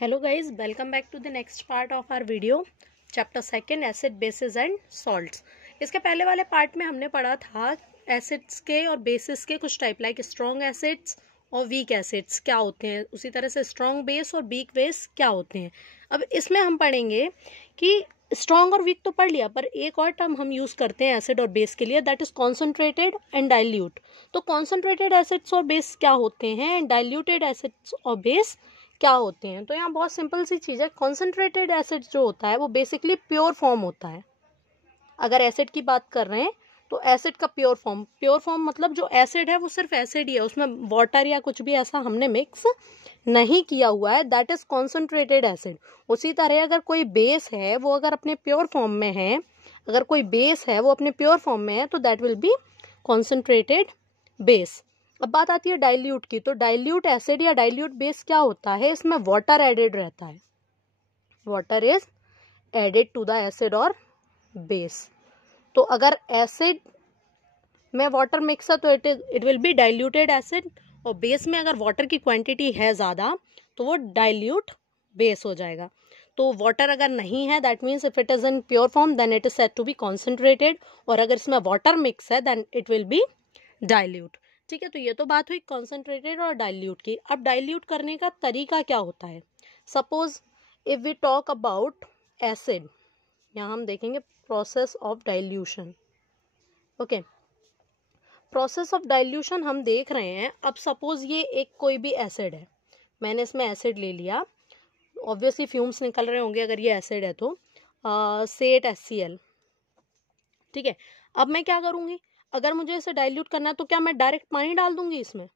Hello guys, welcome back to the next part of our video, chapter second, acid bases and salts। इसके पहले वाले part में हमने पढ़ा था एसिड्स के और बेसिस के कुछ टाइप, लाइक स्ट्रॉन्ग एसिड्स और वीक एसिड्स क्या होते हैं, उसी तरह से स्ट्रॉन्ग बेस और वीक बेस क्या होते हैं। अब इसमें हम पढ़ेंगे कि स्ट्रॉन्ग और वीक तो पढ़ लिया, पर एक और टर्म हम यूज करते हैं एसिड और बेस के लिए, that is concentrated and dilute. तो कॉन्सेंट्रेटेड एसिड्स और बेस क्या होते हैं एंड डाइल्यूटेड एसिड्स और बेस क्या होते हैं। तो यहाँ बहुत सिंपल सी चीज़ है, कॉन्सेंट्रेटेड एसिड जो होता है वो बेसिकली प्योर फॉर्म होता है। अगर एसिड की बात कर रहे हैं तो एसिड का प्योर फॉर्म मतलब जो एसिड है वो सिर्फ एसिड ही है, उसमें वाटर या कुछ भी ऐसा हमने मिक्स नहीं किया हुआ है, दैट इज कॉन्सेंट्रेटेड एसिड। उसी तरह अगर कोई बेस है वो अगर अपने प्योर फॉर्म में है, अगर कोई बेस है वो अपने प्योर फॉर्म में है तो that will be concentrated base. अब बात आती है डाइल्यूट की, तो डाइल्यूट एसिड या डाइल्यूट बेस क्या होता है, इसमें वाटर एडेड रहता है, water is added to the acid और बेस। तो अगर एसिड में वाटर मिक्स है तो it will be diluted acid, और बेस में अगर वाटर की क्वांटिटी है ज़्यादा तो वो डाइल्यूट बेस हो जाएगा। तो वाटर अगर नहीं है that means if it is in pure form then it is said to be concentrated, और अगर इसमें वाटर मिक्स है then it will be dilute. ठीक है, तो ये तो बात हुई कॉन्सेंट्रेटेड और डाइल्यूट की। अब डाइल्यूट करने का तरीका क्या होता है। Suppose if we talk about acid, यहाँ हम देखेंगे process of dilution. Okay, process of dilution हम देख रहे हैं। अब सपोज ये एक कोई भी एसिड है, मैंने इसमें एसिड ले लिया, ऑब्वियसली फ्यूम्स निकल रहे होंगे अगर ये एसिड है तो सेट HCl। ठीक है, अब मैं क्या करूँगी, अगर मुझे इसे डाइल्यूट करना है तो क्या मैं डायरेक्ट पानी डाल दूंगी इसमें?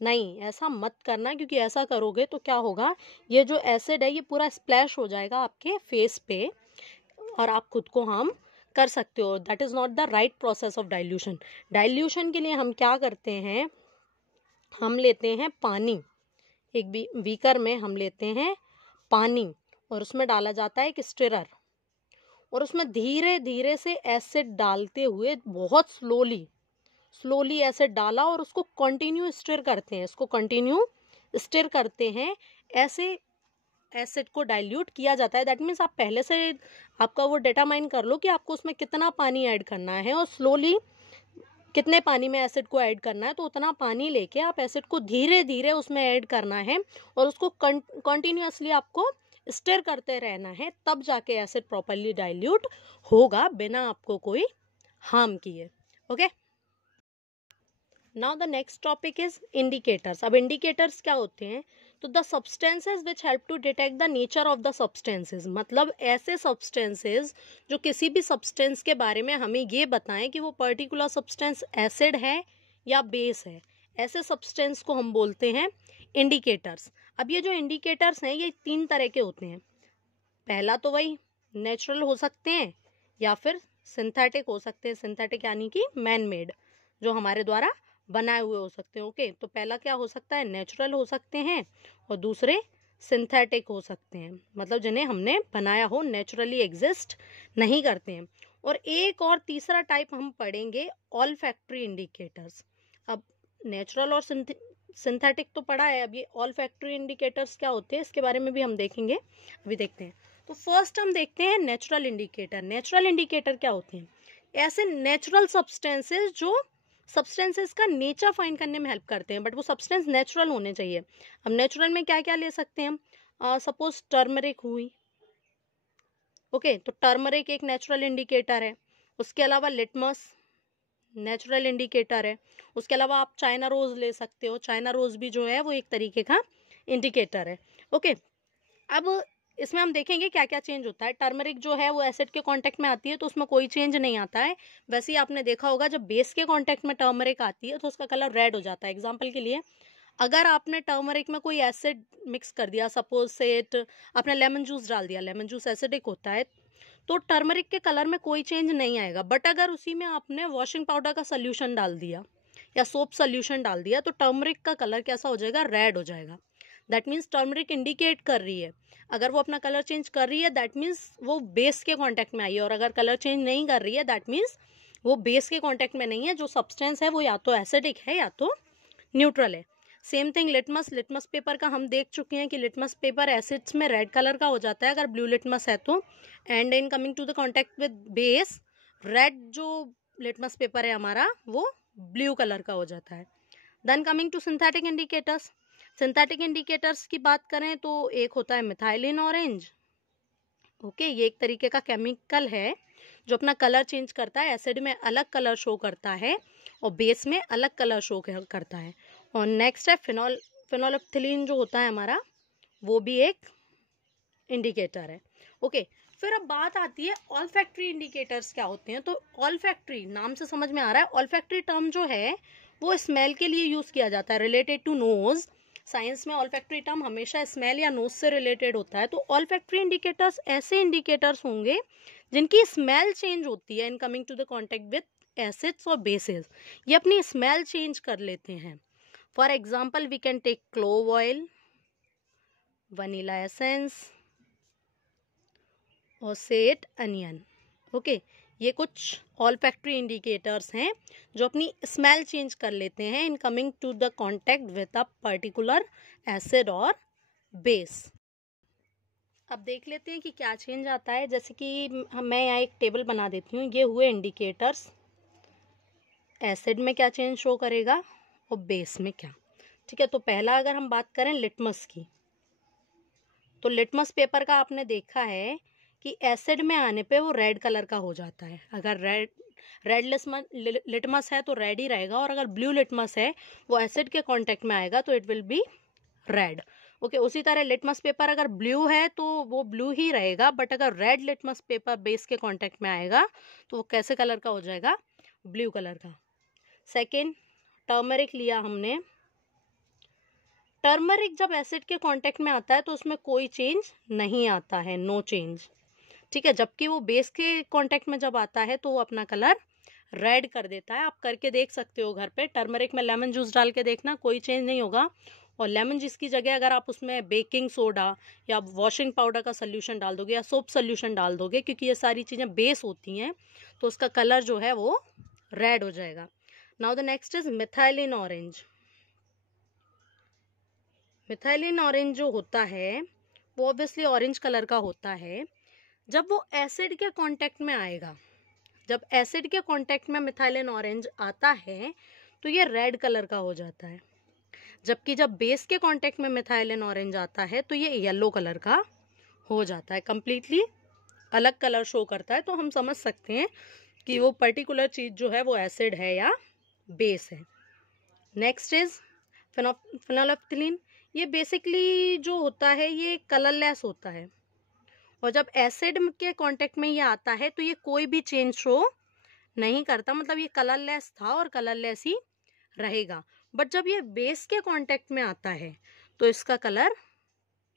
नहीं, ऐसा मत करना, क्योंकि ऐसा करोगे तो क्या होगा, ये जो एसिड है ये पूरा स्प्लैश हो जाएगा आपके फेस पे और आप खुद को हार्म कर सकते हो। That is not the right process of dilution. Dilution के लिए हम क्या करते हैं, हम लेते हैं पानी, एक बीकर में हम लेते हैं पानी और उसमें डाला जाता है एक स्टिरर, और उसमें धीरे धीरे से एसिड डालते हुए बहुत स्लोली एसिड डाला और उसको कंटिन्यू स्टिर करते हैं, इसको कंटिन्यू स्टिर करते हैं, ऐसे एसिड को डाइल्यूट किया जाता है। दैट मीन्स आप पहले से आपका वो डिटरमाइन कर लो कि आपको उसमें कितना पानी ऐड करना है और स्लोली कितने पानी में एसिड को ऐड करना है, तो उतना पानी लेके आप एसिड को धीरे धीरे उसमें ऐड करना है और उसको कंटिन्यूअसली आपको स्टिर करते रहना है, तब जाके एसिड प्रॉपर्ली डाइल्यूट होगा बिना आपको कोई हार्म किए। Okay, now the next topic is indicators. अब इंडिकेटर्स क्या होते हैं, तो the substances which help to detect the nature of the substances, मतलब ऐसे सब्सटेंसेज जो किसी भी सब्सटेंस के बारे में हमें ये बताएं कि वो पर्टिकुलर सब्सटेंस एसिड है या बेस है, ऐसे सब्सटेंस को हम बोलते हैं इंडिकेटर्स। अब ये जो इंडिकेटर्स हैं ये 3 तरह के होते हैं। पहला तो वही नेचुरल हो सकते हैं या फिर सिंथेटिक हो सकते हैं, सिंथेटिक यानी कि मैन मेड, जो हमारे द्वारा बनाए हुए हो सकते हैं। ओके, तो पहला क्या हो सकता है, नेचुरल हो सकते हैं, और दूसरे सिंथेटिक हो सकते हैं, मतलब जिन्हें हमने बनाया हो, नेचुरली एग्जिस्ट नहीं करते हैं। और एक और तीसरा टाइप हम पढ़ेंगे ऑल फैक्ट्री इंडिकेटर्स। अब नेचुरल और सिंथेटिक तो पढ़ा है, अब ये ऑल फैक्ट्री इंडिकेटर्स क्या होते हैं इसके बारे में भी हम देखेंगे, अभी देखते हैं। तो फर्स्ट हम देखते हैं नेचुरल इंडिकेटर। नेचुरल इंडिकेटर क्या होते हैं, ऐसे नेचुरल सब्सटेंसेस जो सब्सटेंसेस का नेचर फाइंड करने में हेल्प करते हैं, बट वो सब्सटेंस नेचुरल होने चाहिए। अब नेचुरल में क्या क्या ले सकते हैं हम, सपोज टर्मरिक हुई। ओके, तो टर्मरिक एक नेचुरल इंडिकेटर है। उसके अलावा लिटमस नेचुरल इंडिकेटर है। उसके अलावा आप चाइना रोज ले सकते हो, चाइना रोज भी जो है वो एक तरीके का इंडिकेटर है। ओके, अब इसमें हम देखेंगे क्या क्या चेंज होता है। टर्मरिक जो है वो एसिड के कांटेक्ट में आती है तो उसमें कोई चेंज नहीं आता है। वैसे ही आपने देखा होगा जब बेस के कांटेक्ट में टर्मरिक आती है तो उसका कलर रेड हो जाता है। एग्जांपल के लिए, अगर आपने टर्मरिक में कोई एसिड मिक्स कर दिया, सपोज सेट आपने लेमन जूस डाल दिया, लेमन जूस एसिडिक होता है, तो टर्मरिक के कलर में कोई चेंज नहीं आएगा। बट अगर उसी में आपने वॉशिंग पाउडर का सोल्यूशन डाल दिया या सोप सोल्यूशन डाल दिया तो टर्मरिक का कलर कैसा हो जाएगा, रेड हो जाएगा। दैट मीन्स टर्मरिक इंडिकेट कर रही है, अगर वो अपना कलर चेंज कर रही है दैट मीन्स वो बेस के कांटेक्ट में आई है, और अगर कलर चेंज नहीं कर रही है दैट मीन्स वो बेस के कांटेक्ट में नहीं है, जो सब्सटेंस है वो या तो एसिडिक है या तो न्यूट्रल है। सेम थिंग लिटमस पेपर का हम देख चुके हैं कि लिटमस पेपर एसिड्स में रेड कलर का हो जाता है अगर ब्लू लिटमस है तो। And in coming to the contact with base, red जो लिटमस पेपर है हमारा वो ब्लू कलर का हो जाता है। Then coming to synthetic indicators, synthetic indicators की बात करें तो एक होता है मिथाइलिन ऑरेंज। ओके, ये एक तरीके का केमिकल है जो अपना कलर चेंज करता है, एसिड में अलग कलर शो करता है और बेस में अलग कलर शो करता है। और नेक्स्ट है फिनोलेप्थिलीन जो होता है हमारा, वो भी एक इंडिकेटर है। ओके, फिर अब बात आती है ऑल्फैक्टरी इंडिकेटर्स क्या होते हैं। तो ऑल्फैक्टरी नाम से समझ में आ रहा है, ऑल्फैक्टरी टर्म जो है वो स्मेल के लिए यूज किया जाता है, रिलेटेड टू नोज। साइंस में ऑल्फैक्टरी टर्म हमेशा स्मेल या नोज से रिलेटेड होता है। तो ऑल्फैक्टरी इंडिकेटर्स ऐसे इंडिकेटर्स होंगे जिनकी स्मेल चेंज होती है in coming to the contact with acids और बेसिस, ये अपनी स्मेल चेंज कर लेते हैं। For example we can take clove oil, vanilla essence और सेट अनियन। ओके, ये कुछ ऑल्फैक्टरी इंडिकेटर्स हैं जो अपनी स्मेल चेंज कर लेते हैं in coming to the contact with a particular acid और बेस। अब देख लेते हैं कि क्या चेंज आता है। जैसे कि मैं यहाँ एक टेबल बना देती हूँ, ये हुए इंडिकेटर्स, एसिड में क्या चेंज शो करेगा और बेस में क्या। ठीक है, तो पहला अगर हम बात करें लिटमस की, तो लिटमस पेपर का आपने देखा है कि एसिड में आने पे वो रेड कलर का हो जाता है। अगर रेड लिटमस है तो रेड ही रहेगा, और अगर ब्लू लिटमस है वो एसिड के कांटेक्ट में आएगा तो it will B red. Okay, उसी तरह लिटमस पेपर अगर ब्लू है तो वो ब्लू ही रहेगा, बट अगर रेड लिटमस पेपर बेस के कांटेक्ट में आएगा तो वो कैसे कलर का हो जाएगा, ब्लू कलर का। सेकेंड, टर्मरिक लिया हमने, टर्मरिक जब एसिड के कांटेक्ट में आता है तो उसमें कोई चेंज नहीं आता है, नो चेंज। ठीक है, जबकि वो बेस के कांटेक्ट में जब आता है तो वो अपना कलर रेड कर देता है। आप करके देख सकते हो घर पे, टर्मरिक में लेमन जूस डाल के देखना, कोई चेंज नहीं होगा। और लेमन जूस की जगह अगर आप उसमें बेकिंग सोडा या वॉशिंग पाउडर का सोल्यूशन डाल दोगे या सोप सोल्यूशन डाल दोगे, क्योंकि ये सारी चीज़ें बेस होती हैं, तो उसका कलर जो है वो रेड हो जाएगा। Now the next is methylene orange. Methylene orange जो होता है वो ऑब्वियसली ऑरेंज कलर का होता है। जब वो एसिड के कांटेक्ट में आएगा, जब एसिड के कांटेक्ट में मिथाइलिन ऑरेंज आता है तो ये रेड कलर का हो जाता है, जबकि जब बेस के कांटेक्ट में मिथाइलिन ऑरेंज आता है तो ये येलो कलर का हो जाता है, कंप्लीटली अलग कलर शो करता है। तो हम समझ सकते हैं कि वो पर्टिकुलर चीज़ जो है वो एसिड है या बेस है। Next is phenolphthalein. ये बेसिकली जो होता है ये कलरलेस होता है, और जब एसिड के कांटेक्ट में ये आता है तो ये कोई भी चेंज शो नहीं करता, मतलब ये कलरलेस था और कलरलेस ही रहेगा। बट जब ये बेस के कांटेक्ट में आता है तो इसका कलर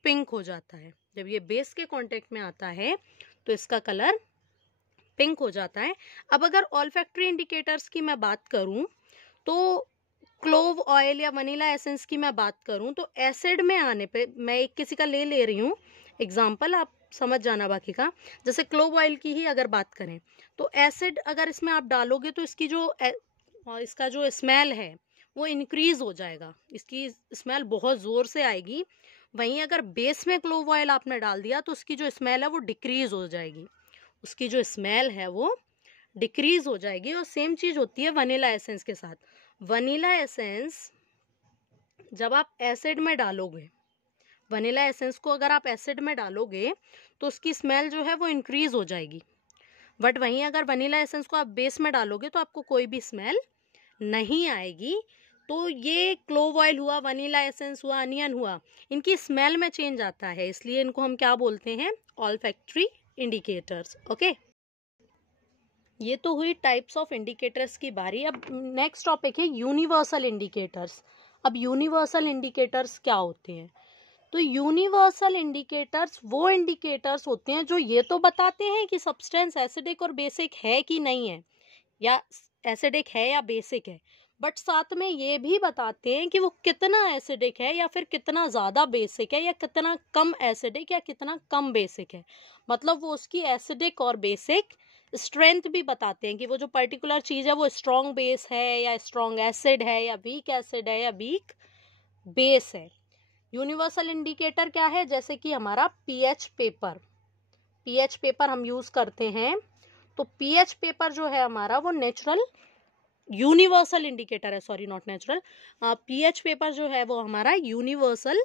पिंक हो जाता है। जब ये बेस के कांटेक्ट में आता है तो इसका कलर पिंक हो जाता है। अब अगर ऑल्फैक्टरी इंडिकेटर्स की मैं बात करूं तो क्लोव ऑयल या वनीला एसेंस की मैं बात करूं तो एसिड में आने पे, मैं एक किसी का ले रही हूँ एग्जाम्पल, आप समझ जाना बाकी का। जैसे क्लोव ऑयल की ही अगर बात करें तो एसिड अगर इसमें आप डालोगे तो इसका जो स्मेल है वो इंक्रीज हो जाएगा, इसकी स्मेल बहुत ज़ोर से आएगी। वहीं अगर बेस में क्लोव ऑयल आपने डाल दिया तो उसकी जो स्मेल है वो डिक्रीज हो जाएगी, उसकी जो स्मेल है वो डिक्रीज हो जाएगी। और सेम चीज़ होती है वनीला एसेंस के साथ। वनीला एसेंस जब आप एसिड में डालोगे, वनीला एसेंस को अगर आप एसिड में डालोगे तो उसकी स्मेल जो है वो इंक्रीज हो जाएगी। बट वहीं अगर वनीला एसेंस को आप बेस में डालोगे तो आपको कोई भी स्मेल नहीं आएगी। तो ये क्लोव ऑयल हुआ, वनीला एसेंस हुआ, अनियन हुआ, इनकी स्मेल में चेंज आता है, इसलिए इनको हम क्या बोलते हैं, ऑल्फैक्टरी इंडिकेटर्स। ओके, ये तो हुई टाइप्स ऑफ इंडिकेटर्स की बारी। अब नेक्स्ट टॉपिक है यूनिवर्सल इंडिकेटर्स। अब यूनिवर्सल इंडिकेटर्स क्या होते हैं? तो यूनिवर्सल इंडिकेटर्स वो इंडिकेटर्स होते हैं जो ये तो बताते हैं कि सब्सटेंस एसिडिक और बेसिक है कि नहीं है, या एसिडिक है या बेसिक है, बट साथ में ये भी बताते हैं कि वो कितना एसिडिक है या फिर कितना ज़्यादा बेसिक है, या कितना कम एसिडिक या कितना कम बेसिक है। मतलब वो उसकी एसिडिक और बेसिक स्ट्रेंथ भी बताते हैं कि वो जो पर्टिकुलर चीज़ है वो स्ट्रॉन्ग बेस है या स्ट्रॉन्ग एसिड है या वीक एसिड है या वीक बेस है। यूनिवर्सल इंडिकेटर क्या है, जैसे कि हमारा पीएच पेपर हम यूज करते हैं, तो पीएच पेपर जो है हमारा वो नेचुरल यूनिवर्सल इंडिकेटर है, sorry not natural, pH paper जो है वो हमारा यूनिवर्सल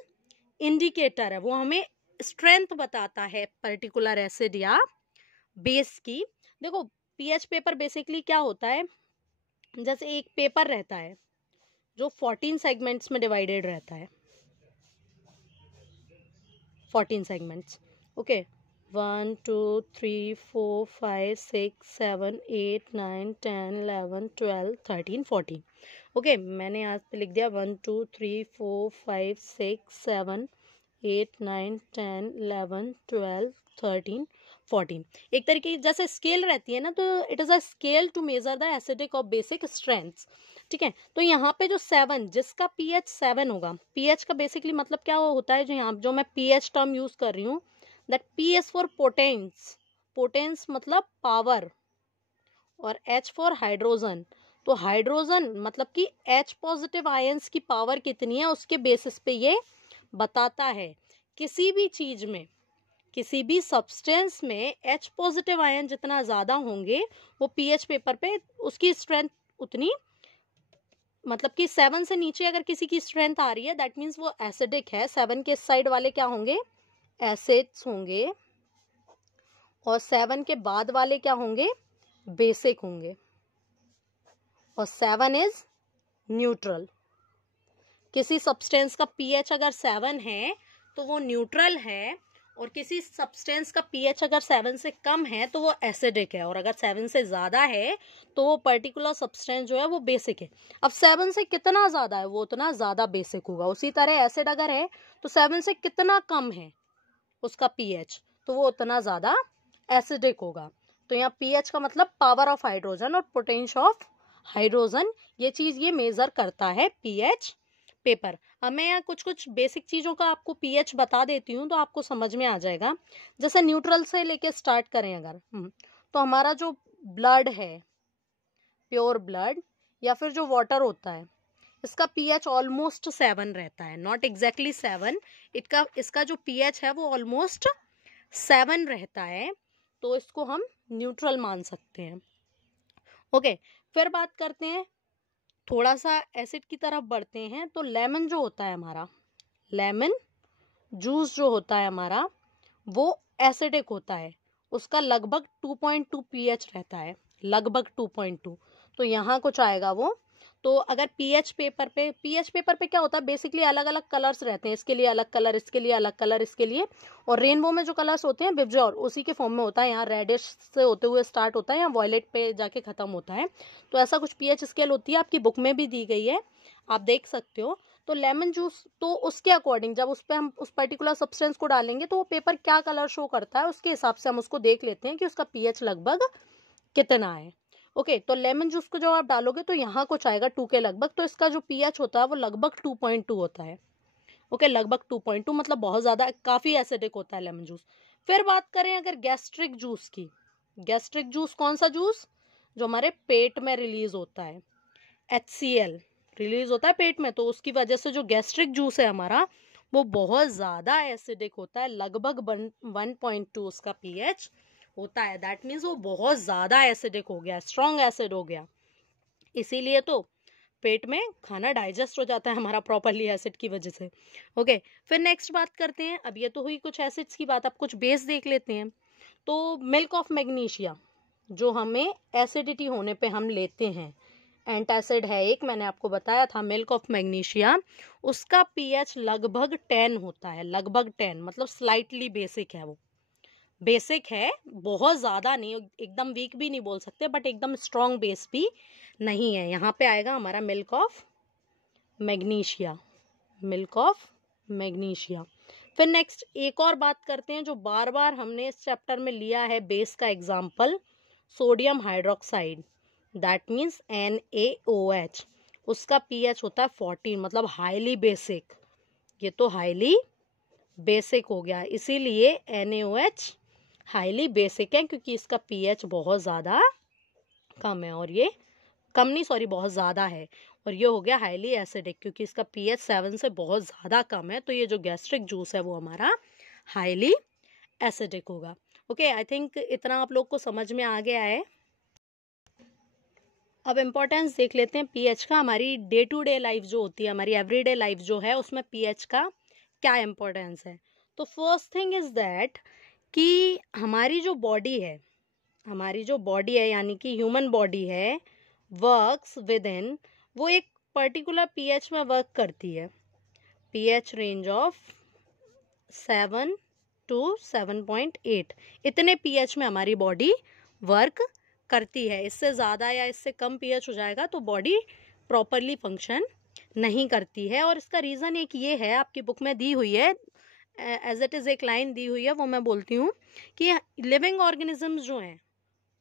इंडिकेटर है, वो हमें स्ट्रेंथ बताता है पर्टिकुलर एसिड या बेस की। देखो पीएच पेपर बेसिकली क्या होता है, जैसे एक पेपर रहता है जो 14 सेगमेंट्स में डिवाइडेड रहता है, 14 सेगमेंट्स, ओके, 1 2 3 4 5 6 7 8 9 10 11 12 13 14, ओके, मैंने यहाँ पे लिख दिया 1 2 3 4 5 6 7 8 9 10 11 12 13 14। एक तरीके की जैसे स्केल रहती है ना, तो it is a scale to measure the acidic और बेसिक स्ट्रेंथ्स, ठीक है। तो यहाँ पे जो 7, जिसका पीएच 7 होगा, पीएच का बेसिकली मतलब क्या होता है, जो यहाँ जो मैं पीएच टर्म यूज कर रही हूँ, that P is for potence, potence मतलब पावर, और एच फॉर हाइड्रोजन, तो हाइड्रोजन मतलब कि एच पॉजिटिव आयंस की पावर कितनी है उसके बेसिस पे ये बताता है। किसी भी चीज में, किसी भी सब्सटेंस में एच पॉजिटिव आयन जितना ज्यादा होंगे, वो पीएच पेपर पे उसकी स्ट्रेंथ उतनी, मतलब कि 7 से नीचे अगर किसी की स्ट्रेंथ आ रही है, दैट मीन्स वो एसिडिक है। 7 के साइड वाले क्या होंगे, एसिड्स होंगे, और 7 के बाद वाले क्या होंगे, बेसिक होंगे, और 7 इज न्यूट्रल। किसी सब्सटेंस का पीएच अगर 7 है तो वो न्यूट्रल है, और किसी सब्सटेंस का पीएच अगर 7 से कम है तो वो एसिडिक है, और अगर 7 से ज्यादा है तो वो पर्टिकुलर सब्सटेंस जो है वो बेसिक है। अब 7 से कितना ज्यादा है वो उतना ज्यादा बेसिक होगा। उसी तरह एसिड अगर है तो 7 से कितना कम है उसका पीएच, तो वो उतना ज्यादा एसिडिक होगा। तो यहाँ पीएच का मतलब पावर ऑफ हाइड्रोजन और पोटेंशियल ऑफ हाइड्रोजन, ये चीज ये मेजर करता है पीएच पेपर। अब मैं यहाँ कुछ कुछ बेसिक चीजों का आपको पीएच बता देती हूँ तो आपको समझ में आ जाएगा। जैसे न्यूट्रल से लेके स्टार्ट करें अगर, तो हमारा जो ब्लड है, प्योर ब्लड या फिर जो वाटर होता है, इसका पीएच ऑलमोस्ट 7 रहता है, नॉट एग्जैक्टली 7, इसका जो पीएच है वो ऑलमोस्ट 7 रहता है, तो इसको हम न्यूट्रल मान सकते हैं। ओके, फिर बात करते हैं, थोड़ा सा एसिड की तरफ बढ़ते हैं, तो लेमन जो होता है हमारा, लेमन जूस जो होता है हमारा, वो एसिडिक होता है, उसका लगभग 2.2 पीएच रहता है, लगभग 2.2, तो यहाँ कुछ आएगा वो। तो अगर पीएच पेपर पे क्या होता है, बेसिकली अलग अलग कलर्स रहते हैं, इसके लिए अलग कलर, इसके लिए अलग कलर, इसके लिए, और रेनबो में जो कलर्स होते हैं विबजॉर उसी के फॉर्म में होता है, यहाँ रेडिश से होते हुए स्टार्ट होता है, यहाँ वॉयलेट पे जाके खत्म होता है। तो ऐसा कुछ पीएच स्केल होती है, आपकी बुक में भी दी गई है, आप देख सकते हो। तो लेमन जूस, तो उसके अकॉर्डिंग जब उस पर हम उस पर्टिकुलर सब्सटेंस को डालेंगे तो वो पेपर क्या कलर शो करता है उसके हिसाब से हम उसको देख लेते हैं कि उसका पीएच लगभग कितना है। ओके, तो लेमन जूस को जब आप डालोगे तो यहाँ कुछ आएगा 2 के लगभग, तो इसका जो पीएच होता है वो लगभग 2.2 होता है। ओके, लगभग 2.2 मतलब बहुत ज्यादा, काफी एसिडिक होता है लेमन जूस। फिर बात करें अगर गैस्ट्रिक जूस की, गैस्ट्रिक जूस कौन सा जूस, जो हमारे पेट में रिलीज होता है, HCl रिलीज होता है पेट में, तो उसकी वजह से जो गैस्ट्रिक जूस है हमारा वो बहुत ज्यादा एसिडिक होता है, लगभग 1.2 उसका पीएच होता है। दैट मीन्स वो बहुत ज्यादा एसिडिक हो गया, स्ट्रॉन्ग एसिड हो गया, इसीलिए तो पेट में खाना डाइजेस्ट हो जाता है हमारा प्रॉपरली एसिड की वजह से। ओके, फिर नेक्स्ट बात करते हैं, अब ये तो हुई कुछ एसिड्स की बात, अब कुछ बेस देख लेते हैं। तो मिल्क ऑफ मैग्नीशिया जो हमें एसिडिटी होने पे हम लेते हैं, एंटासिड है एक, मैंने आपको बताया था मिल्क ऑफ मैग्नीशिया, उसका पीएच लगभग 10 होता है, लगभग 10 मतलब स्लाइटली बेसिक है, वो बेसिक है, बहुत ज्यादा नहीं, एकदम वीक भी नहीं बोल सकते, बट एकदम स्ट्रॉन्ग बेस भी नहीं है। यहाँ पे आएगा हमारा milk of magnesia, milk of magnesia. फिर नेक्स्ट एक और बात करते हैं जो बार बार हमने इस चैप्टर में लिया है बेस का example, sodium hydroxide, that means NaOH, उसका पीएच होता है 14, मतलब हाईली बेसिक, ये तो हाईली बेसिक हो गया, इसीलिए NaOH हाईली बेसिक है, क्योंकि इसका पीएच बहुत ज़्यादा कम है, और ये कम नहीं, सॉरी बहुत ज़्यादा है, और ये हो गया हाईली एसिडिक, क्योंकि इसका pH 7 से बहुत ज़्यादा कम है, तो ये जो गैस्ट्रिक जूस है वो हमारा हाईली एसिडिक होगा। ओके, आई थिंक इतना आप लोग को समझ में आ गया है। अब इम्पोर्टेंस देख लेते हैं पीएच का। हमारी डे टू डे लाइफ जो होती है, हमारी एवरीडे लाइफ जो है, उसमें पीएच का क्या इम्पोर्टेंस है। तो फर्स्ट थिंग इज दैट कि हमारी जो बॉडी है यानी कि ह्यूमन बॉडी है, वर्क्स विद इन, वो एक पर्टिकुलर पीएच में वर्क करती है। पीएच रेंज ऑफ 7 to 7.8, इतने पीएच में हमारी बॉडी वर्क करती है। इससे ज़्यादा या इससे कम पीएच हो जाएगा तो बॉडी प्रॉपरली फंक्शन नहीं करती है। और इसका रीज़न एक ये है, आपकी बुक में दी हुई है, एज इट इज़ एक लाइन दी हुई है, वो मैं बोलती हूँ कि लिविंग ऑर्गेनिजम्स जो हैं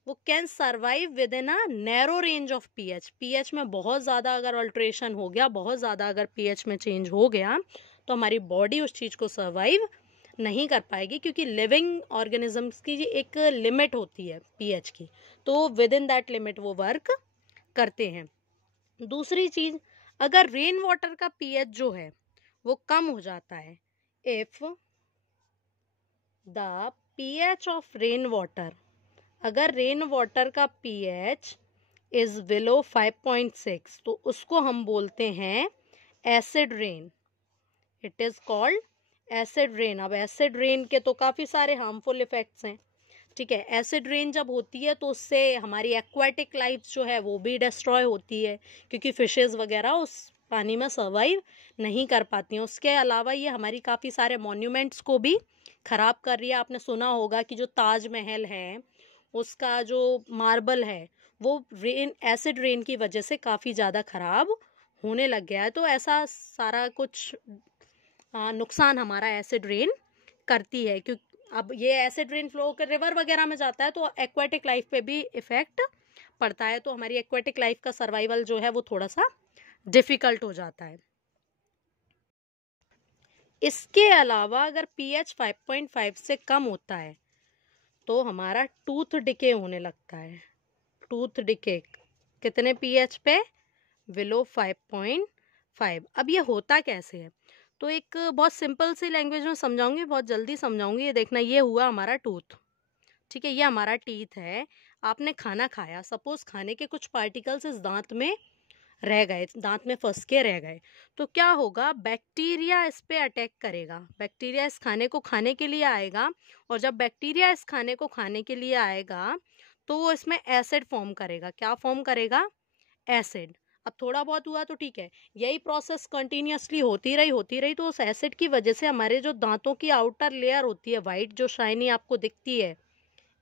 वो can survive with in a narrow range of pH. PH में बहुत ज़्यादा अगर अल्ट्रेशन हो गया, बहुत ज़्यादा अगर पीएच में चेंज हो गया, तो हमारी बॉडी उस चीज़ को सर्वाइव नहीं कर पाएगी, क्योंकि लिविंग ऑर्गेनिजम्स की एक लिमिट होती है पीएच की, तो विद इन दैट लिमिट वो वर्क करते हैं। दूसरी चीज़, अगर रेन वाटर का पीएच जो है वो कम हो जाता है, if the pH of rain water, अगर रेन वाटर का पीएच इज बिलो 5.6, तो उसको हम बोलते हैं acid rain. It is called acid rain. अब एसिड रेन के तो काफ़ी सारे हार्मफुल इफेक्ट्स हैं, ठीक है। एसिड रेन जब होती है तो उससे हमारी एक्वाटिक लाइफ जो है वो भी डिस्ट्रॉय होती है, क्योंकि फिशेस वगैरह उस पानी में सर्वाइव नहीं कर पाती हैं। उसके अलावा ये हमारी काफ़ी सारे मॉन्यूमेंट्स को भी ख़राब कर रही है। आपने सुना होगा कि जो ताजमहल है उसका जो मार्बल है वो एसिड रेन की वजह से काफ़ी ज़्यादा ख़राब होने लग गया है। तो ऐसा सारा कुछ नुकसान हमारा एसिड रेन करती है, क्योंकि अब ये एसिड रेन फ्लो कर रिवर वगैरह में जाता है तो एक्वाटिक लाइफ पे भी इफेक्ट पड़ता है, तो हमारी एक्वाटिक लाइफ का सर्वाइवल जो है वो थोड़ा सा डिफिकल्ट हो जाता है। इसके अलावा अगर पीएच 5.5 से कम होता है तो हमारा टूथ डिके होने लगता है। टूथ डिके कितने पीएच पे? बिलो 5.5। अब ये होता कैसे है, तो एक बहुत सिंपल सी लैंग्वेज में समझाऊंगी, बहुत जल्दी समझाऊंगी। ये देखना, ये हुआ हमारा टूथ, ठीक है, ये हमारा टीथ है। आपने खाना खाया, सपोज खाने के कुछ पार्टिकल्स इस दांत में रह गए, दांत में फंस के रह गए, तो क्या होगा, बैक्टीरिया इस पे अटैक करेगा। बैक्टीरिया इस खाने को खाने के लिए आएगा, और जब बैक्टीरिया इस खाने को खाने के लिए आएगा तो वो इसमें एसिड फॉर्म करेगा। क्या फॉर्म करेगा? एसिड। अब थोड़ा बहुत हुआ तो ठीक है, यही प्रोसेस कंटिन्यूअसली होती रही तो उस एसिड की वजह से हमारे जो दांतों की आउटर लेयर होती है, वाइट जो शाइनी आपको दिखती है,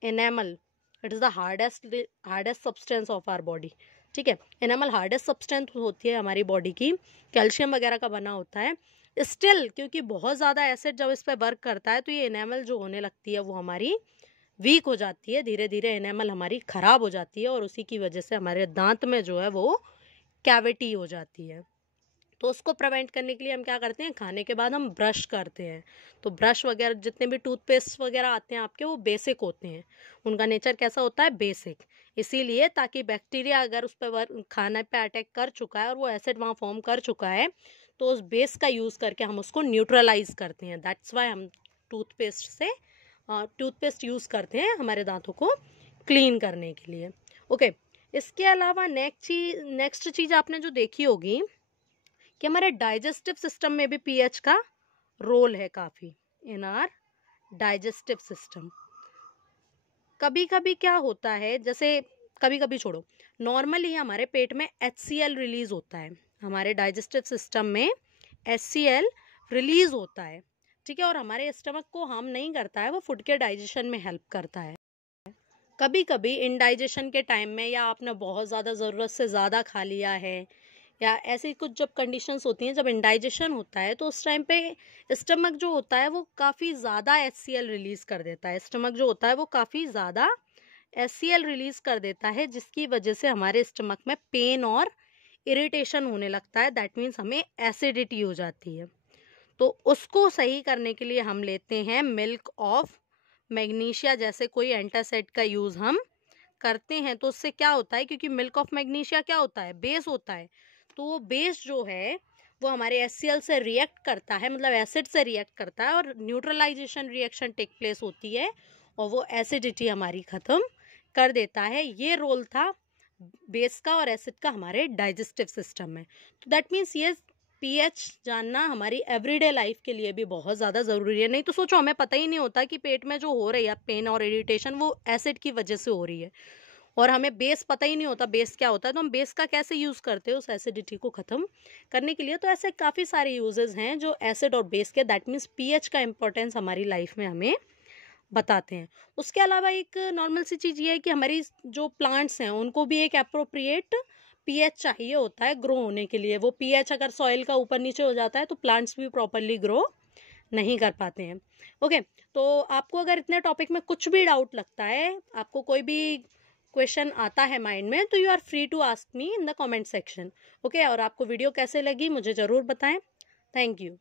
enamel, it is the hardest substance of our body, ठीक है। एनेमल हार्डेस्ट सब्सटेंस होती है हमारी बॉडी की, कैल्शियम वगैरह का बना होता है। स्टिल क्योंकि बहुत ज़्यादा एसिड जब इस पर वर्क करता है तो ये एनेमल जो होने लगती है वो हमारी वीक हो जाती है, धीरे धीरे एनेमल हमारी ख़राब हो जाती है, और उसी की वजह से हमारे दांत में जो है वो कैविटी हो जाती है। तो उसको प्रिवेंट करने के लिए हम क्या करते हैं, खाने के बाद हम ब्रश करते हैं। तो ब्रश वगैरह जितने भी टूथपेस्ट वगैरह आते हैं आपके, वो बेसिक होते हैं, उनका नेचर कैसा होता है, बेसिक। इसीलिए ताकि बैक्टीरिया अगर उस पर खाने पे अटैक कर चुका है और वो एसिड वहाँ फॉर्म कर चुका है, तो उस बेस का यूज़ करके हम उसको न्यूट्रलाइज करते हैं। दैट्स वाई हम टूथपेस्ट यूज़ करते हैं हमारे दांतों को क्लीन करने के लिए। ओके, इसके अलावा नेक्स्ट चीज़ आपने जो देखी होगी कि हमारे डाइजेस्टिव सिस्टम में भी पीएच का रोल है काफ़ी, इन आर डाइजेस्टिव सिस्टम। कभी कभी क्या होता है, जैसे कभी कभी छोड़ो, नॉर्मली हमारे पेट में HCl रिलीज होता है, हमारे डाइजेस्टिव सिस्टम में HCl रिलीज होता है, ठीक है, और हमारे स्टमक को हार्म नहीं करता है, वो फूड के डाइजेशन में हेल्प करता है। कभी कभी इंडाइजेशन के टाइम में, या आपने बहुत ज़्यादा ज़रूरत से ज़्यादा खा लिया है, या ऐसी कुछ जब कंडीशंस होती हैं, जब इंडाइजेशन होता है, तो उस टाइम पे स्टमक जो होता है वो काफ़ी ज़्यादा HCl रिलीज़ कर देता है। स्टमक जो होता है वो काफ़ी ज़्यादा HCl रिलीज़ कर देता है, जिसकी वजह से हमारे स्टमक में पेन और इरिटेशन होने लगता है। दैट मीन्स हमें एसिडिटी हो जाती है। तो उसको सही करने के लिए हम लेते हैं मिल्क ऑफ मैग्नीशिया जैसे कोई एंटासिड का यूज़ हम करते हैं। तो उससे क्या होता है, क्योंकि मिल्क ऑफ मैग्नीशिया क्या होता है, बेस होता है, तो वो बेस जो है वो हमारे HCl से रिएक्ट करता है, मतलब एसिड से रिएक्ट करता है, और न्यूट्रलाइजेशन रिएक्शन टेक प्लेस होती है और वो एसिडिटी हमारी ख़त्म कर देता है। ये रोल था बेस का और एसिड का हमारे डाइजेस्टिव सिस्टम में। तो दैट मीन्स ये पीएच जानना हमारी एवरीडे लाइफ के लिए भी बहुत ज़्यादा ज़रूरी है। नहीं तो सोचो हमें पता ही नहीं होता कि पेट में जो हो रही है पेन और इरिटेशन वो एसिड की वजह से हो रही है, और हमें बेस पता ही नहीं होता बेस क्या होता है, तो हम बेस का कैसे यूज़ करते हैं उस एसिडिटी को ख़त्म करने के लिए। तो ऐसे काफ़ी सारे यूजेस हैं जो एसिड और बेस के, दैट मीन्स पीएच का इंपॉर्टेंस हमारी लाइफ में हमें बताते हैं। उसके अलावा एक नॉर्मल सी चीज़ ये है कि हमारी जो प्लांट्स हैं उनको भी एक अप्रोप्रिएट पीएच चाहिए होता है ग्रो होने के लिए। वो पीएच अगर सॉइल का ऊपर नीचे हो जाता है तो प्लांट्स भी प्रॉपरली ग्रो नहीं कर पाते हैं। ओके, तो आपको अगर इतने टॉपिक में कुछ भी डाउट लगता है, आपको कोई भी क्वेश्चन आता है माइंड में, तो you are free to ask me in the comment section. Okay, और आपको वीडियो कैसे लगी मुझे ज़रूर बताएं। Thank you.